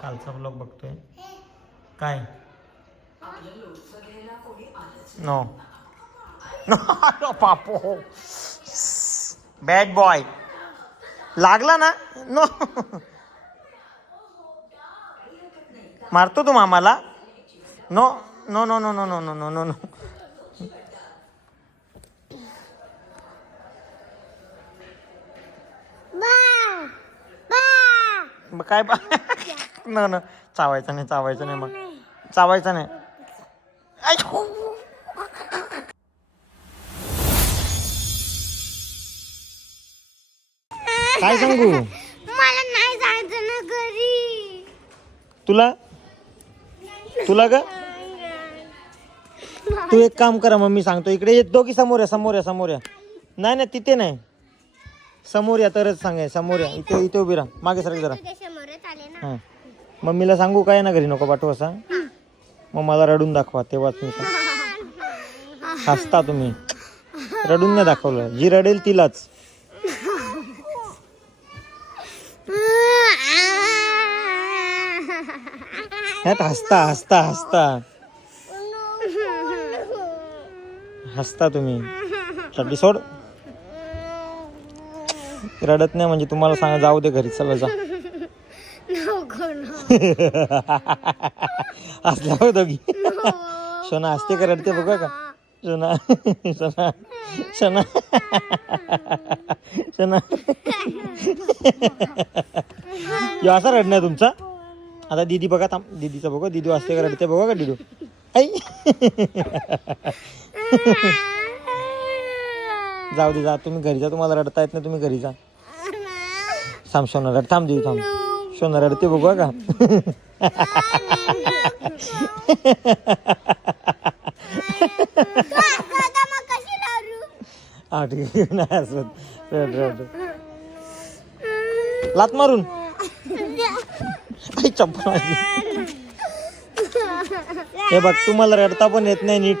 कालचा ब्लॉग बघतोय. काय? नो पापो बॅड बॉय लागला ना? नो मारतो तू मामाला? No no no no no no no no no no काय बा न न. चावायचं नाही चावायचं नाही मग. चावायचं नाही. काय सांगू? मला नाही जायचं ना घरी. तुला? तुला ग तू एक काम करा मग मी सांगतो. इकडे येत दोघी समोर या समोर या समोर या. नाही नाही तिथे नाही. समोर या तरच सांगाय समोर या. इथे इथे उभी राहा. मागे सर जरा. तुझ्या समोरच आले ना. हां. मम्मीला सांगू काय ना घरी नको पाठवू असा मग मला रडून दाखवा तेव्हाच मी हसता तुम्ही. रडून नाही दाखवलं. जी रडेल तिलाच. ह्यात हसता हसता हसता. हसता तुम्ही. सोड. रडत नाही म्हणजे तुम्हाला सांगा जाऊ दे घरी चला जा. नको ना. हसल्यावर दोघी. सोना हसते का रडते बघा का? सोना सोना सोना. सोना. यो असा रडणार तुमचा? आता दीदी बघा थांब दीदीचा बघा दीदी हसते का रडते बघा का दिदू? आई. जाऊ दे जा तुम्ही घरी जा तुम्हाला रडता येत नाही तुम्ही घरी जा. थांब सोना रड थांब दीदी थांब. सोना रडते बघा का हा ठीक आहे नाही रड लात मारून आई चप्पल हे बघ तुम्हाला रडता पण येत नाही नीट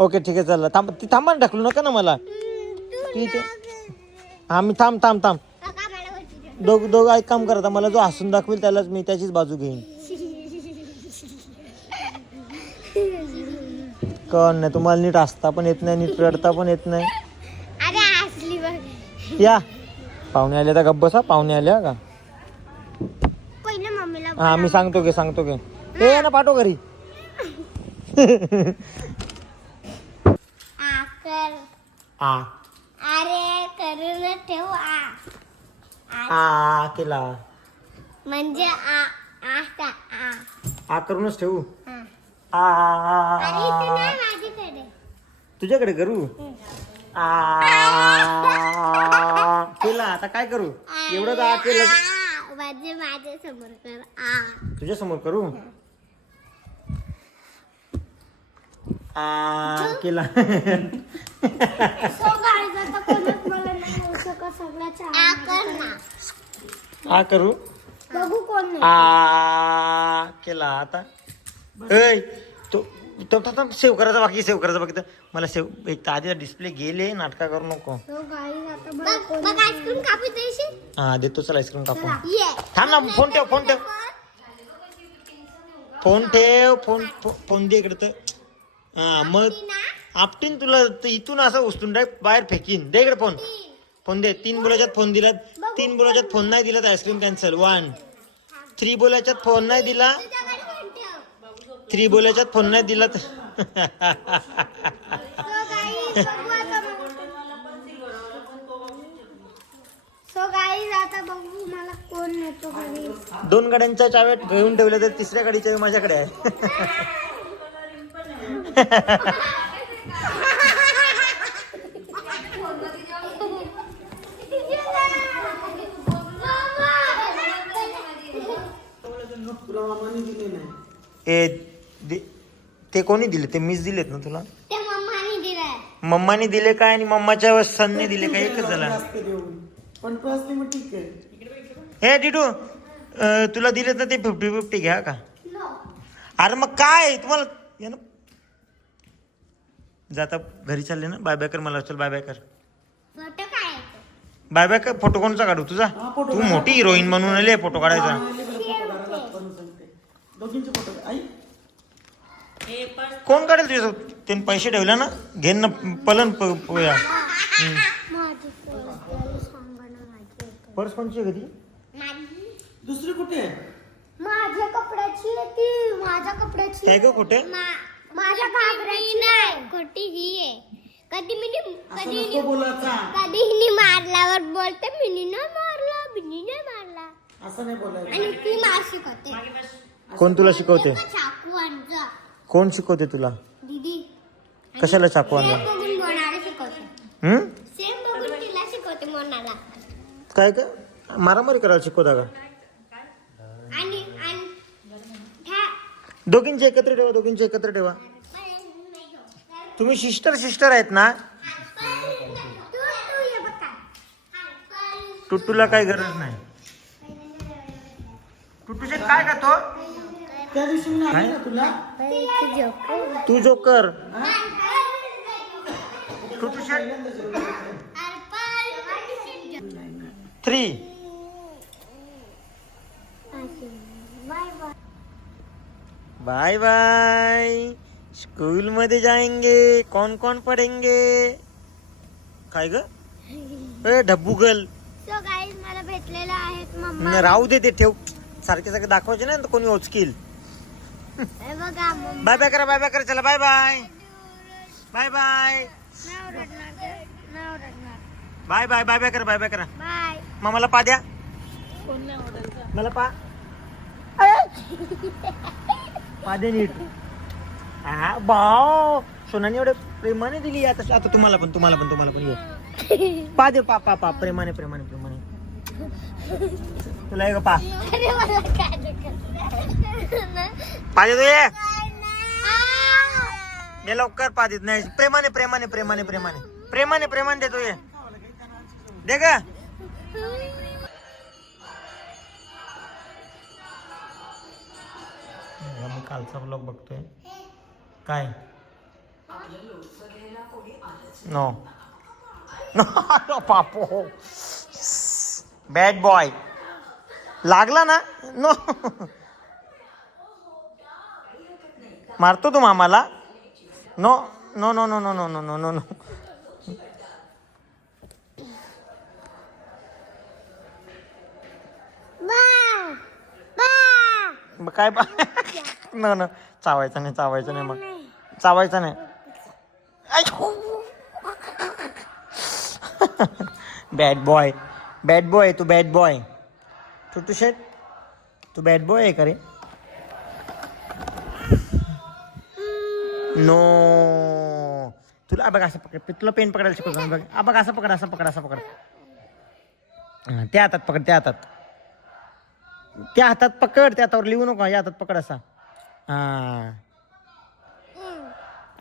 ओके ठीक आहे चला. थांब ती थांबा ना, ढकलू नका ना मला. ठीक आहे. हा मी थांब थांब थांब काका मला वरती ठेव. दोघ दोघं एक काम करता मला जो हसून दाखवेल त्यालाच मी त्याचीच बाजू घेईन. कळ नाही तुम्हाला नीट हसता पण येत नाही नीट रडता पण येत नाही. अरे हसली बघ. या. पाहुणे आले तर गप्प बसा पाहुणे आले हा का? पहिलं मम्मीला हा मी सांगतो घे सांगतो घे ए ना पाठव घरी. आ कर. आ. अरे करून ठेव आ. आ केला म्हणजे आ आता आ. आ करूनच ठेवू. हा. आ अरे इथे नाही माझ्याकडे. तुझ्याकडे करू? आ केला आता काय करू? एवढं आ केलं आ, म्हणजे माझ्यासमोर कर आ. तुझ्या समोर करू? आ केला. आ करू बघू कोण आ केला आता. ऐ तो तो सेव्ह करायचा बाकी सेव्ह करायचा बाकी तर मला सेव्ह एक तर आधी डिस्प्ले गेले नाटका करू नको. बघ बघ आईस्क्रीम कापू देशील हा देतो चल आईस्क्रीम कापून ये. थांब ना फोन ठेव फोन ठेव. फोन ठेव फोन फो- फोन दे इकडे तर. हा मग आपटीन तुला इथून असं उचलून डायरेक्ट बाहेर फेकीन. दे इकडे फोन फोन दे. तीन बोलाच्यात फोन दिलात. तीन बोलाच्यात फोन नाही दिला तर ice cream cancel one three बोलाच्यात phone नाही दिला. थ्री बोलाच्यात फोन नाही दिला दोन गाड्यांच्या चाव्यात घेऊन ठेवल्या तर तिसऱ्या गाडीची चावी माझ्याकडे आहे. ए दे- ते कोणी दिले? ते मीच दिलेत ना तुला? मम्माने दिलाय. मम्माने दिले काय आणि मम्माच्या सनने दिले काय? एकच झाला. पण असली मग ठीक आहे. हे डिटू अं, तुला दिलेत ना ते फिफ्टी फिफ्टी घ्या का? अरे मग काय? तुम्हाला या ना. जाता घरी चालले ना. बाय बाय कर मला. चल बाय बाय कर. फोटो काय येतो बाय बाय कर. फोटो कोणचा काढू? तुझा? तू मोठी हिरोईन म्हणून आली फोटो काढायचा. दोघींचे फोटो आई. कोण काढेल तुझ्या त्यांनी पैसे ठेवले ना? घेन ना पलन प- पोया. माझी पोरं ना माझी पर्स कोणची आहे कधी दुसरी कुठे आहे? माझ्या कपड्याची आहे ती. माझ्या कपड्याची काय ग कुठे? मा- माझ्या घागऱ्याची नाही खोटी ही आहे? कधी मी असं कधी नको बोलायचा. कधी हिने मारल्यावर बोलते मिनी नाही मारला मिनी नाही मारला. असं नाही बोलायचं. आणि ती मार शिकवते कोण तुला शिकवते? चाकू आणजा. कोण शिकवते तुला? दीदी. कशाला चाकू सेम आणला? बघून मोनाला शिकवते. हम्म सेम बघून तिला शिकवते मोनाला. काय काय मारामारी करायला शिकवता का? आणि आणि ठा- दोघींचे एकत्र ठेवा दोघींचे एकत्र ठेवा. तुम्ही सिस्टर सिस्टर आहेत ना? तू तू ये बघ काय काही गरज नाही. टुट्टूचे काय का तो? त्या दिवशी मी ना तुला? तू जो कर थ्री बाय बाय स्कूल मध्ये जाएंगे कौन कौन पढ़ेंगे? काय ग? ए ढब्बूगल मला भेटलेलं आहेत मम्मा. न, राहू दे ते ठेव. सारखे सारखे दाखवायचे ना तर कोणी ओचकील हे बाय बाय करा बाय बाय करा चला bye bye. Bye bye. Bye bye bye bye करा बाय बाय करा. बाय मग मला पा द्या. मला पा. पा दे नीट. हा बाव सोनाने एवढे प्रेमाने दिली आता आता तुम्हाला पण तुम्हाला पण तुम्हाला पण ये. पा दे पा पा पा. प्रेमाने प्रेमाने प्रेमाने. तुला एक पा. अरे मला काय दुखत पा दे तू ये आ! ये लवकर पा देत नाही प्रेमाने प्रेमाने प्रेमाने प्रेमाने. प्रेमाने प्रेमाने देतो ये दे ग. मी कालचा ब्लॉग बघतोय. काय? नो नो पापो बॅड बॉय लागला ना? नो मारतो तू मामाला? No no no no no no no no no no काय बा? न न चावायचं नाही चावायचं नाही मग. चावायचं नाही. बॅड बॉय बॅड बॉय तू बॅड बॉय छोटू शेट तू बॅड बॉय आहे का रे? नो तुला बघ असं पकड. तुला पेन पकडायला शिकवतो. बघ आ बघ असं पकड असं पकड असं पकड. त्या हातात पकड त्या हातात. त्या हातात पकड त्या हातावर लिहू नको. या हातात पकड असा. हा.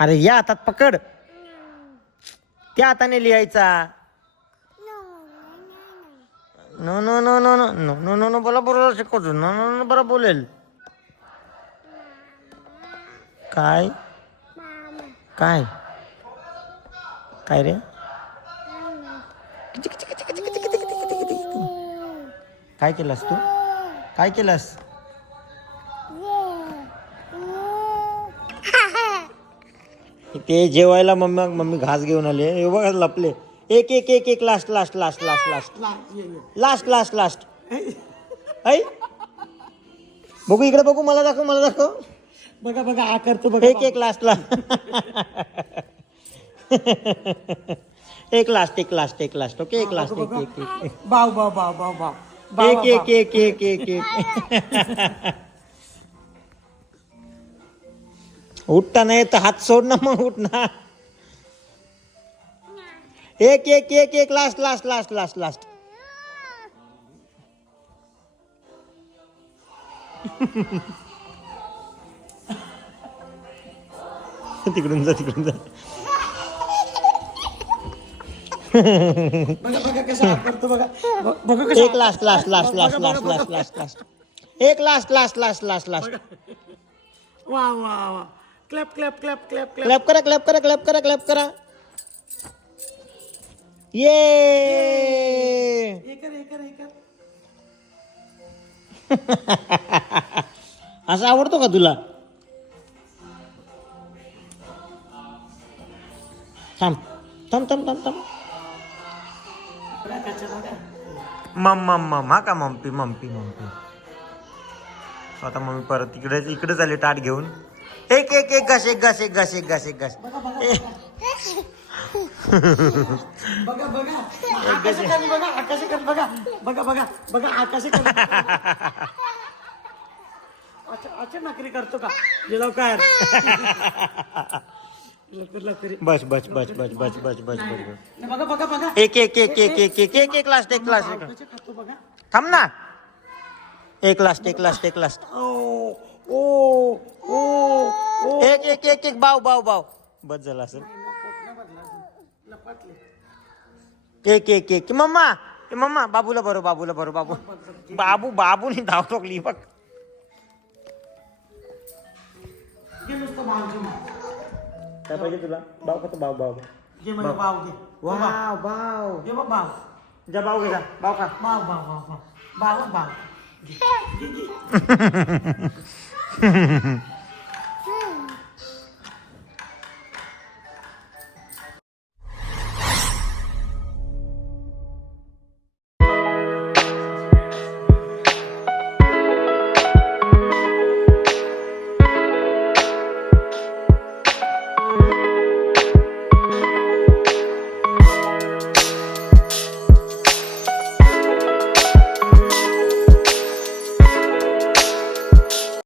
अरे या हातात पकड. त्या हाताने लिहायचा. No no no no no no no no no बोला बरोबर शिकवतो नो नो नो बरोबर बोलेल काय काय काय रे काय केलंस तू काय केलंस ते जेवायला मम्मी मम्मी घास घेऊन आले हे बघा लपले एक एक एक एक last last last last last. Last last last ऐ. बघू इकडे बघू मला दाखव मला दाखव. बघा बघा आ करतो बघा. एक एक लास्ट ला एक लास्ट एक लास्ट एक लास्ट ओके एक लास्ट एक एक एक. बाव बाव बाव बाव बाव एक एक. एक एक एक एक. उठता नाही तर हात सोड ना मग उठ ना एक एक एक एक last last last last last तिकडून जा तिकडून जा. बघा बघा कसं आ करतो बघा. ब- बघा कसं एक last last last last last last last last एक last last last last last वा वा वा. Clap clap clap clap clap clap करा क्लॅप करा क्लॅप करा क्लॅप करा. ये कर कर कर. असं आवडतो का तुला? थांब थांब थांब थांब थांब. मम मम मम हा का मम्पी मम्पी मम्पी? आता मम्मी परत इकडे इकडे झाली ताट घेऊन. एक एक एक घास एक घास एक घास एक घास एक घास. बघा बघा. आकाशाकडे बघा आकाशाकडे बघा. बघा बघा बघा आकाशाकडे अच्छा नकरी करतो का? ये लवकर लवकर लवकर. ये. बस बस बस बस बस बस बस बस. बस नाही, बघा बघा बघा. एक एक एक एक एक एक एक एक लास्ट एक लास्ट थांब ना. एक लास्ट एक लास्ट एक लास्ट ओ ओ ओ एक एक एक एक बाव बाव बाव. बस झालं असेल के के के की मम्मा ए मम्मा बाबूला बरो बाबूला बरो बाबू. बाबू बाबूने धाव टोकली बघ. काय पाहिजे तुला? भाऊ कसं भाऊ भाऊ वाव भाऊ जा भाऊ घे जा. भाऊ का भाऊ भाऊ भाऊ भाऊ